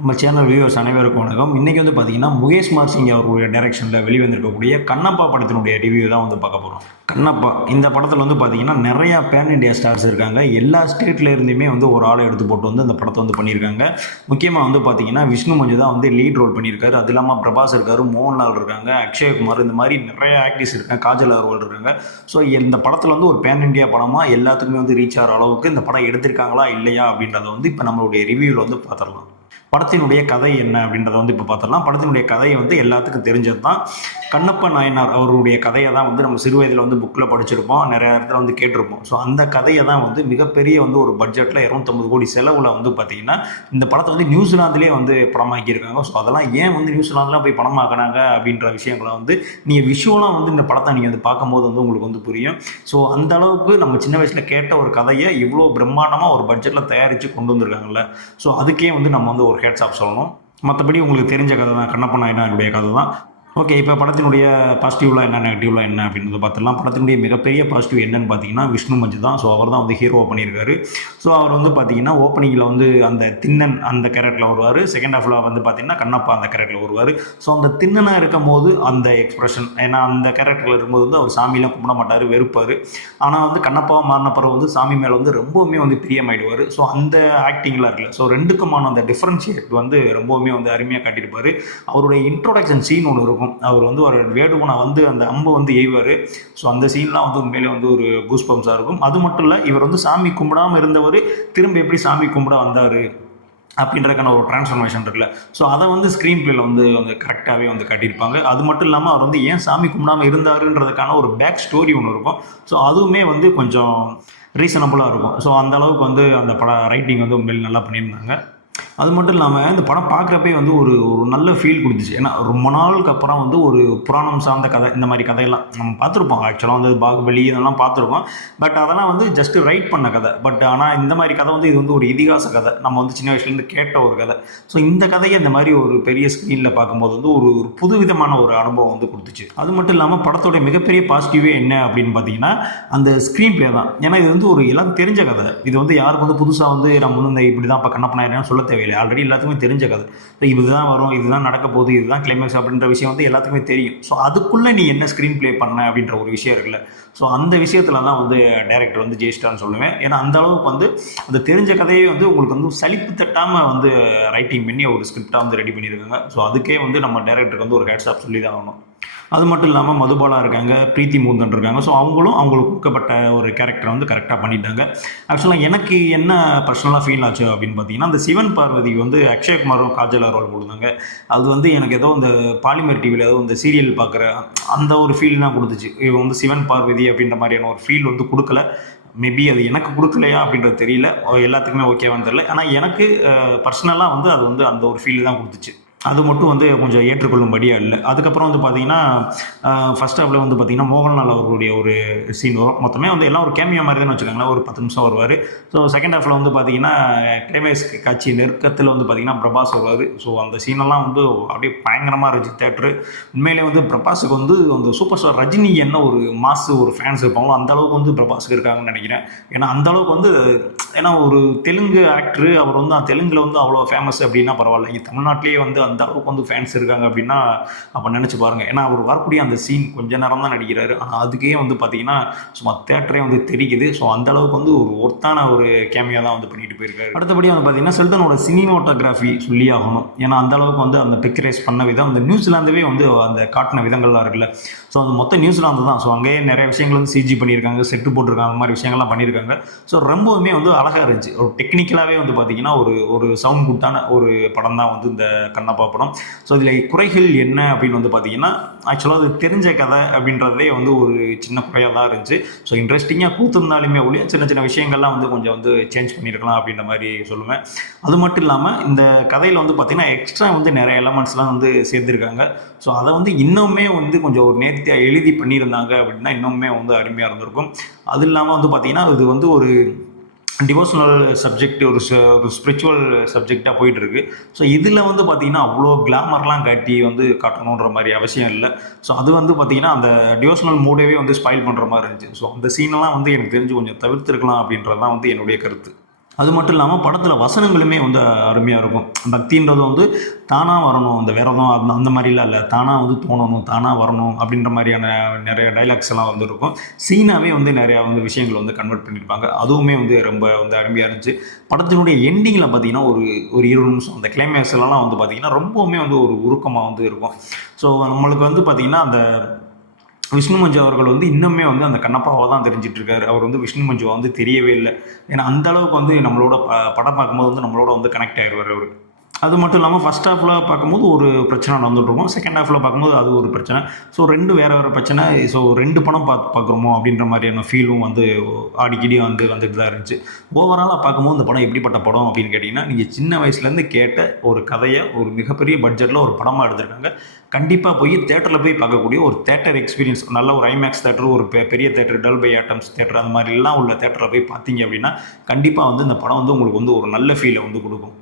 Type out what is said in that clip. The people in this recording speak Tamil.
நம்ம சேனல் வியூவர்ஸ் அனைவருக்கும் வணக்கம். இன்றைக்கி வந்து பார்த்தீங்கன்னா முகேஷ் மார்சிங் அவருடைய டைரக்ஷனில் வெளிவந்திருக்கக்கூடிய கண்ணப்பா படத்தினுடைய ரிவ்யூ தான் வந்து பார்க்க போகிறோம். கண்ணப்பா இந்த படத்தில் வந்து பார்த்தீங்கன்னா நிறையா பேன் இண்டியா ஸ்டார்ஸ் இருக்காங்க. எல்லா ஸ்டேட்டில் இருந்துமே வந்து ஒரு ஆளை எடுத்து போட்டு வந்து அந்த படத்தை வந்து பண்ணியிருக்காங்க. முக்கியமாக வந்து பார்த்தீங்கன்னா விஷ்ணு மஞ்சு தான் வந்து லீட் ரோல் பண்ணியிருக்காரு. அது இல்லாமல் பிரபாஸ் இருக்காரு, மோகன்லால் இருக்காங்க, அக்ஷயகுமார், இந்த மாதிரி நிறைய ஆக்டர்ஸ் இருக்காங்க, காஜல் அகர்வால் இருக்காங்க. ஸோ இந்த படத்தில் வந்து ஒரு பேன் இண்டியா படமாக எல்லாத்துக்குமே வந்து ரீச் ஆகிற அளவுக்கு இந்த படம் எடுத்திருக்காங்களா இல்லையா அப்படின்றத வந்து இப்போ நம்மளுடைய ரிவ்யூவில் வந்து பார்த்துடலாம். படத்தினுடைய கதை என்ன அப்படின்றத வந்து இப்போ பார்த்துடலாம். படத்தினுடைய கதையை வந்து எல்லாத்துக்கும் தெரிஞ்சது தான். கண்ணப்ப நாயனார் அவருடைய கதையை தான் வந்து நம்ம சிறு வயதில் வந்து புக்கில் படிச்சிருப்போம், நிறைய இடத்துல வந்து கேட்டிருப்போம். ஸோ அந்த கதையை தான் வந்து மிகப்பெரிய வந்து ஒரு பட்ஜெட்டில் 250 கோடி செலவில் வந்து பார்த்திங்கன்னா இந்த படத்தை வந்து நியூசிலாந்துலேயே வந்து படமாக்கியிருக்காங்க. ஸோ அதெல்லாம் ஏன் வந்து நியூசிலாந்துலாம் போய் படமாக்குறாங்க அப்படின்ற விஷயங்களை வந்து நீங்கள் விஷுவலாக வந்து இந்த படத்தை நீங்கள் வந்து பார்க்கும்போது வந்து உங்களுக்கு வந்து புரியும். ஸோ அந்த அளவுக்கு நம்ம சின்ன வயசில் கேட்ட ஒரு கதையை இவ்வளோ பிரம்மாண்டமாக ஒரு பட்ஜெட்டில் தயாரித்து கொண்டு வந்திருக்காங்கல்ல. ஸோ அதுக்கே வந்து நம்ம வந்து ஒரு ஹேட்ஸ் ஆஃப் சொல்லணும். மற்றபடி உங்களுக்கு தெரிஞ்ச கதை தான், கண்ணப்ப நாயனாருடைய கதை தான். ஓகே, இப்போ படத்தினுடைய பாசிட்டிவ்லாம் என்ன, நெகட்டிவ்லாம் என்ன அப்படின்றத பார்த்துடலாம். படத்தினுடைய மிகப்பெரிய பாசிட்டிவ் என்னன்னு பார்த்தீங்கன்னா விஷ்ணு மஞ்சு தான். ஸோ அவர் தான் வந்து ஹீரோவாக பண்ணியிருக்காரு. ஸோ அவர் வந்து பார்த்தீங்கன்னா ஓப்பனிங்கில் வந்து அந்த திண்ணன் அந்த கேரக்டரில் வருவார். செகண்ட் ஹாஃபில் வந்து பார்த்தீங்கன்னா கண்ணப்பா அந்த கேரக்டரில் வருவார். ஸோ அந்த திண்ணனாக இருக்கும் போது அந்த எக்ஸ்பிரஷன், ஏன்னா அந்த கேரக்டரில் இருக்கும்போது வந்து அவர் சாமியெலாம் கும்பிட மாட்டார், வெறுப்பார். ஆனால் வந்து கண்ணப்பாவை மாறின பிறகு வந்து சாமி மேலே வந்து ரொம்பவுமே வந்து பிரியமாயிடுவார். ஸோ அந்த ஆக்டிங்லாம் இருக்குல்ல, ஸோ ரெண்டுக்குமான அந்த டிஃப்ரென்ஷியேட் வந்து ரொம்பவுமே வந்து அருமையாக காட்டியிருப்பார். அவருடைய இன்ட்ரோடக்ஷன் சீன் ஒன்று இருக்கும். அவர் வந்து ஒரு வேடுவனை வந்து அந்த அம்பை வந்து எய்வார். ஸோ அந்த சீன்லாம் வந்து உண்மையிலே வந்து ஒரு கூஸ் பம்ப்ஸாக இருக்கும். அது மட்டும் இல்லை, இவர் வந்து சாமி கும்பிடாமல் இருந்தவர் திரும்ப எப்படி சாமி கும்பிட வந்தார் அப்படின்றதுக்கான ஒரு டிரான்ஸ்ஃபர்மேஷன் இருக்குல்ல. ஸோ அதை வந்து ஸ்க்ரீன் பிளேல வந்து கரெக்டாகவே வந்து காட்டியிருப்பாங்க. அது மட்டும் இல்லாமல் அவர் வந்து ஏன் சாமி கும்பிடாமல் இருந்தாருன்றதுக்கான ஒரு பேக் ஸ்டோரி ஒன்று இருக்கும். ஸோ அதுவுமே வந்து கொஞ்சம் ரீசனபுளாக இருக்கும். ஸோ அந்த அளவுக்கு வந்து அந்த ரைட்டிங் வந்து உண்மையிலே நல்லா பண்ணியிருந்தாங்க. அது மட்டும் இல்லாமல் இந்த படம் பார்க்குறப்பே வந்து ஒரு ஒரு நல்ல ஃபீல் கொடுத்துச்சு. ஏன்னா ரொம்ப நாளுக்கு அப்புறம் வந்து ஒரு புராணம் சார்ந்த கதை, இந்த மாதிரி கதையெல்லாம் நம்ம பார்த்துருப்போம். ஆக்சுவலாக வந்து பாகுபலி இதெல்லாம் பார்த்துருப்போம். பட் அதெல்லாம் வந்து ஜஸ்ட்டு ரைட் பண்ண கதை. பட் ஆனால் இந்த மாதிரி கதை வந்து இது வந்து ஒரு இதிகாச கதை, நம்ம வந்து சின்ன வயசுலேருந்து கேட்ட ஒரு கதை. ஸோ இந்த கதையை இந்த மாதிரி ஒரு பெரிய ஸ்க்ரீனில் பார்க்கும்போது வந்து ஒரு ஒரு புதுவிதமான ஒரு அனுபவம் வந்து கொடுத்துச்சு. அது மட்டும் இல்லாமல் படத்தோடைய மிகப்பெரிய பாசிட்டிவே என்ன அப்படின்னு பார்த்தீங்கன்னா அந்த ஸ்க்ரீன் பிளே தான். ஏன்னா இது வந்து ஒரு எல்லாம் தெரிஞ்ச கதை. இது வந்து யாருக்கு வந்து புதுசாக வந்து நம்ம வந்து இந்த இப்படி தான் இப்போ கண்ணப்ப நாயனார்னு சொல்ல தேவையில்லை. ஆல்ரெடி எல்லாத்துக்குமே தெரிஞ்ச கதை. இதுதான் வரும், இதுதான் நடக்க போகுது, இதுதான் கிளைமேக்ஸ் அப்படின்ற விஷயம் வந்து எல்லாத்துக்குமே தெரியும். ஸோ அதுக்குள்ளே நீ என்ன ஸ்க்ரீன் பிளே பண்ண அப்படின்ற ஒரு விஷயம் இருக்குல்ல. ஸோ அந்த விஷயத்துல தான் வந்து டைரக்டர் வந்து ஜெயிச்சிட்டான்னு சொல்லுவேன். ஏன்னா அந்த அளவுக்கு வந்து அந்த தெரிஞ்ச கதையை வந்து உங்களுக்கு வந்து சலிப்பு தட்டாமல் வந்து ரைட்டிங் பண்ணி ஒரு ஸ்கிரிப்டாக வந்து ரெடி பண்ணியிருக்காங்க. ஸோ அதுக்கே வந்து நம்ம டைரக்டருக்கு வந்து ஒரு ஹேட்ஸ் ஆஃப் சொல்லி தான் ஆகணும். அது மட்டும் இல்லாமல் மதுபாலா இருக்காங்க, பிரீத்தி மூந்தன் இருக்காங்க. ஸோ அவங்களுக்கு கொடுக்கப்பட்ட ஒரு கேரக்டரை வந்து கரெக்டாக பண்ணிட்டாங்க. ஆக்சுவலாக எனக்கு என்ன பர்சனலாக ஃபீல் ஆச்சு அப்படின்னு பார்த்தீங்கன்னா, அந்த சிவன் பார்வதி வந்து அக்ஷயகுமாரும் காஜல் அகர்வால் கொடுத்தாங்க. அது வந்து எனக்கு ஏதோ இந்த பாலிமர் டிவியில் ஏதோ இந்த சீரியல் பார்க்குற அந்த ஒரு ஃபீல் தான் கொடுத்துச்சு. இவங்க வந்து சிவன் பார்வதி அப்படின்ற மாதிரியான ஒரு ஃபீல் வந்து கொடுக்கல. மேபி அது எனக்கு கொடுக்கலையா அப்படின்றது தெரியல, எல்லாத்துக்குமே ஓகேவான்னு தெரியல. ஆனால் எனக்கு பர்சனலாக வந்து அது வந்து அந்த ஒரு ஃபீல் தான் கொடுத்துச்சு. அது மட்டும் வந்து கொஞ்சம் ஏற்றுக்கொள்ளும்படியாக இல்லை. அதுக்கப்புறம் வந்து பார்த்தீங்கன்னா ஃபர்ஸ்ட் ஹாஃபில் வந்து பார்த்தீங்கன்னா மோகன்லால் அவர்களுடைய ஒரு சீன் வரும். மொத்தமே வந்து எல்லாம் ஒரு கேமியா மாதிரி தான் வச்சுக்கோங்களேன், ஒரு 10 நிமிஷம் வருவார். ஸோ செகண்ட் ஹாஃபில் வந்து பார்த்தீங்கன்னா கிளைமேக்ஸ் காட்சி நெருக்கத்தில் வந்து பார்த்தீங்கன்னா பிரபாஸ் வருவார். ஸோ அந்த சீனெல்லாம் வந்து அப்படியே பயங்கரமாக இருந்துச்சு தேட்டரு. உண்மையிலே வந்து பிரபாஸுக்கு வந்து அந்த சூப்பர் ஸ்டார் ரஜினி என்ன ஒரு மாசு ஒரு ஃபேன்ஸ் இருப்பாங்களோ அந்த அளவுக்கு வந்து பிரபாஸுக்கு இருக்காங்கன்னு நினைக்கிறேன். ஏன்னா அந்த அளவுக்கு வந்து, ஏன்னா ஒரு தெலுங்கு ஆக்டரு, அவர் வந்து தெலுங்கில் வந்து அவ்வளோ ஃபேமஸ் அப்படின்னா பரவாயில்ல, இங்கே தமிழ்நாட்டிலேயே வந்து அந்த அளவுக்கு வந்து ஃபேன்ஸ் இருக்காங்க அப்படின்னா அப்போ நினச்சி பாருங்கள். ஏன்னா அவர் வரக்கூடிய அந்த சீன் கொஞ்ச நேரம் தான் நடிக்கிறாரு, ஆனால் அதுக்கே வந்து பார்த்தீங்கன்னா சும்மா தேட்டரே வந்து தெரிக்குது. ஸோ அந்த அளவுக்கு வந்து ஒரு ஒர்த்தான ஒரு கேமியா தான் வந்து பண்ணிட்டு போயிருக்காரு. அடுத்தபடி வந்து பார்த்தீங்கன்னா செல்டனோட சினிமோட்டோகிராஃபி சொல்லி ஆகணும். ஏன்னா அந்த அளவுக்கு வந்து அந்த பிக்சரைஸ் பண்ண விதம், அந்த நியூசிலாந்துவே வந்து அந்த காட்டின விதங்கள்லாம் இருக்குல்ல. ஸோ அது மொத்தம் நியூசிலாந்து தான். ஸோ அங்கேயே நிறைய விஷயங்கள் வந்து சிஜி பண்ணியிருக்காங்க, செட்டு போட்டிருக்காங்க, அந்த மாதிரி விஷயங்கள்லாம் பண்ணியிருக்காங்க. ஸோ ரொம்பவுமே வந்து அழகாக இருந்துச்சு. ஒரு டெக்னிக்கலாகவே வந்து பார்த்தீங்கன்னா ஒரு சவுண்ட் குட்டான ஒரு படம் தான் வந்து இந்த கண்ணப்பா படம். ஸோ இதில் குறைகள் என்ன அப்படின்னு வந்து பார்த்தீங்கன்னா, ஆக்சுவலாக அது தெரிஞ்ச கதை அப்படின்றதே வந்து ஒரு சின்ன குறையாக தான் இருந்துச்சு. ஸோ இன்ட்ரெஸ்டிங்காக கூத்துருந்தாலுமே ஒழிய சின்ன சின்ன விஷயங்கள்லாம் வந்து கொஞ்சம் வந்து சேஞ்ச் பண்ணியிருக்கலாம் அப்படின்ற மாதிரி சொல்லுவேன். அது மட்டும் இல்லாமல் இந்த கதையில் வந்து பார்த்திங்கன்னா எக்ஸ்ட்ரா வந்து நிறைய எலமெண்ட்ஸ்லாம் வந்து சேர்த்துருக்காங்க. ஸோ அதை வந்து இன்னுமே வந்து கொஞ்சம் ஒரு நேர்த்தியாக எழுதி பண்ணியிருந்தாங்க அப்படின்னா இன்னுமே வந்து அருமையாக இருந்திருக்கும். அது இல்லாமல் வந்து பார்த்திங்கன்னா இது வந்து ஒரு டிவோஷனல் சப்ஜெக்ட், ஒரு ஸ்பிரிச்சுவல் சப்ஜெக்டாக போயிட்டுருக்கு. ஸோ இதில் வந்து பார்த்திங்கன்னா அவ்வளோ கிளாமர்லாம் காட்டி வந்து காட்டணுன்ற மாதிரி அவசியம் இல்லை. ஸோ அது வந்து பார்த்திங்கன்னா அந்த டிவோஷனல் மூடவே வந்து ஸ்பாயில் பண்ணுற மாதிரி இருந்துச்சு. ஸோ அந்த சீனெல்லாம் வந்து எனக்கு தெரிஞ்சு கொஞ்சம் தவிர்த்துருக்கலாம் அப்படின்றது தான் வந்து என்னுடைய கருத்து. அது மட்டும் இல்லாமல் படத்தில் வசனங்களுமே வந்து அருமையாக இருக்கும். பக்தின்றது வந்து தானாக வரணும், அந்த விரதம் அந்த மாதிரிலாம் இல்லை, தானாக வந்து தோணணும், தானாக வரணும் அப்படின்ற மாதிரியான நிறைய டைலாக்ஸ் எல்லாம் வந்து இருக்கும். சீனாவே வந்து நிறையா வந்து விஷயங்கள் வந்து கன்வெர்ட் பண்ணியிருப்பாங்க. அதுவுமே வந்து ரொம்ப வந்து அருமையாக இருந்துச்சு. படத்தினுடைய எண்டிங்கில் பார்த்தீங்கன்னா ஒரு ஒரு 20 நிமிஷம் அந்த கிளைமேக்ஸ் எல்லாம் வந்து பார்த்தீங்கன்னா ரொம்பவுமே வந்து ஒரு உருக்கமாக வந்து இருக்கும். ஸோ நம்மளுக்கு வந்து பார்த்தீங்கன்னா அந்த விஷ்ணு மஞ்சு அவர்கள் வந்து இன்னுமே வந்து அந்த கண்ணப்பாவை தான் தெரிஞ்சிட்டு இருக்காரு. அவர் வந்து விஷ்ணு மஞ்சுவை வந்து தெரியவே இல்லை. ஏன்னா அந்த அளவுக்கு வந்து நம்மளோட படம் பார்க்கும்போது வந்து நம்மளோட வந்து கனெக்ட் ஆயிடுவார் அவர். அது மட்டும் இல்லாமல் ஃபர்ஸ்ட் ஹாஃபில் பார்க்கும்போது ஒரு பிரச்சனை நடந்துகிட்ருக்கும், செகண்ட் ஹாஃபில் பார்க்கும்போது அது ஒரு பிரச்சனை. ஸோ ரெண்டு வேறு வேறு பிரச்சனை. ஸோ ரெண்டு படம் பார்க்குறோமோ அப்படின்ற மாதிரியான ஃபீலும் வந்து அடிக்கடி வந்து வந்துட்டு தான் இருந்துச்சு. ஓவராலாக பார்க்கும்போது இந்த படம் எப்படிப்பட்ட படம் அப்படின்னு கேட்டிங்கன்னா, நீங்கள் சின்ன வயசுலேருந்து கேட்ட ஒரு கதையை ஒரு மிகப்பெரிய பட்ஜெட்டில் ஒரு படமாக எடுத்திருக்காங்க. கண்டிப்பாக போய் தேட்டரில் போய் பார்க்கக்கூடிய ஒரு தேட்டர் எக்ஸ்பீரியன்ஸ், நல்ல ஒரு ஐமேக்ஸ் தேட்டர், ஒரு பெரிய தேட்டர், டல்பை ஆட்டம்ஸ் தேட்டர், அந்த மாதிரிலாம் உள்ள தேட்டரில் போய் பார்த்தீங்க அப்படின்னா கண்டிப்பாக வந்து இந்த படம் வந்து உங்களுக்கு வந்து ஒரு நல்ல ஃபீலை வந்து கொடுக்கும்.